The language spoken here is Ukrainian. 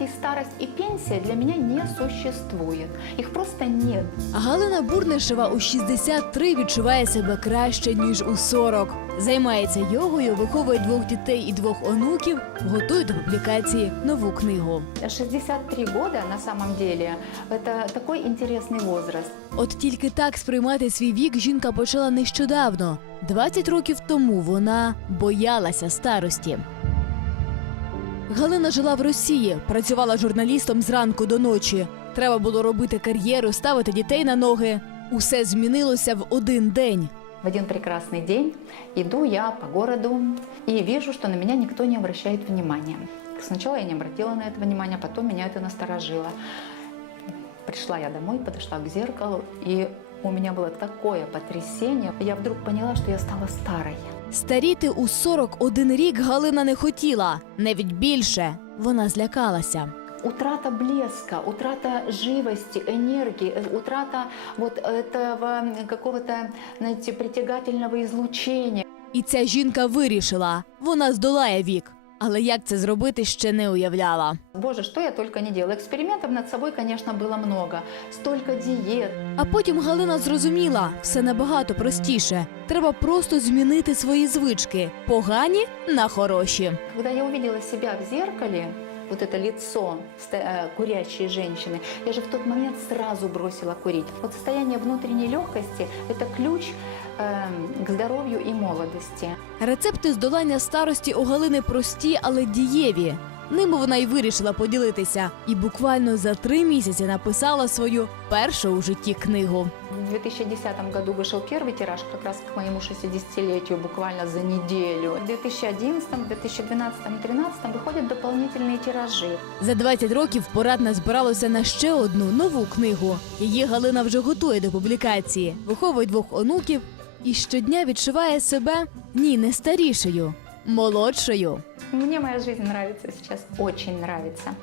понятий старость и пенсия для меня не существует. Их просто нет. Галина Бурнишева у 63 відчуває себе краще ніж у 40. Займається йогою, виховує двох дітей і двох онуків, готує до публікації нову книгу. 63 года на самом деле это такой интересный возраст. От тільки так сприймати свій вік жінка почала нещодавно. 20 років тому вона боялася старості. Галина жила в Росії, працювала журналістом зранку до ночі. Треба було робити кар'єру, ставити дітей на ноги. Усе змінилося в один день. В один прекрасный день иду я по городу и вижу, что на меня никто не обращает внимания. Сначала я не обратила на это внимания, потом меня это насторожило. Пришла я домой, подошла к зеркалу, и у меня было такое потрясение. Я вдруг поняла, что я стала старой. Старіти у 41 рік Галина не хотіла, навіть більше. Вона злякалася. Утрата блеска, утрата живости, энергии, э, утрата вот этого какого-то, знаете, притягательного излучения. І ця жінка вирішила, вона здолає вік. Але як це зробити, ще не уявляла. Боже, що я тільки не делала. Експериментів над собою, звісно, було много. Стільки дієт. А потім Галина зрозуміла, все набагато простіше. Треба просто змінити свої звички, погані на хороші. Коли я побачила себе в зеркале, вот это лицо ста- э, курящей женщины, я же в тот момент сразу бросила курить. Вот состояние внутренней легкости – это ключ эм, к здоровью и молодости. Рецепти здолання старості у Галини прості, але дієві. Ними вона й вирішила поділитися, і буквально за три місяці написала свою першу у житті книгу. В 2010 году вышел первый тираж, как раз к моему 60-летию, буквально за неделю. В 2011, 2012 и 2013 выходят дополнительные тиражи. За 20 років порадна збиралося на ще одну нову книгу. Її Галина вже готує до публікації, виховує двох онуків і щодня відчуває себе ні, не старішою, молодшою. Мне моя жизнь нравится сейчас, очень нравится.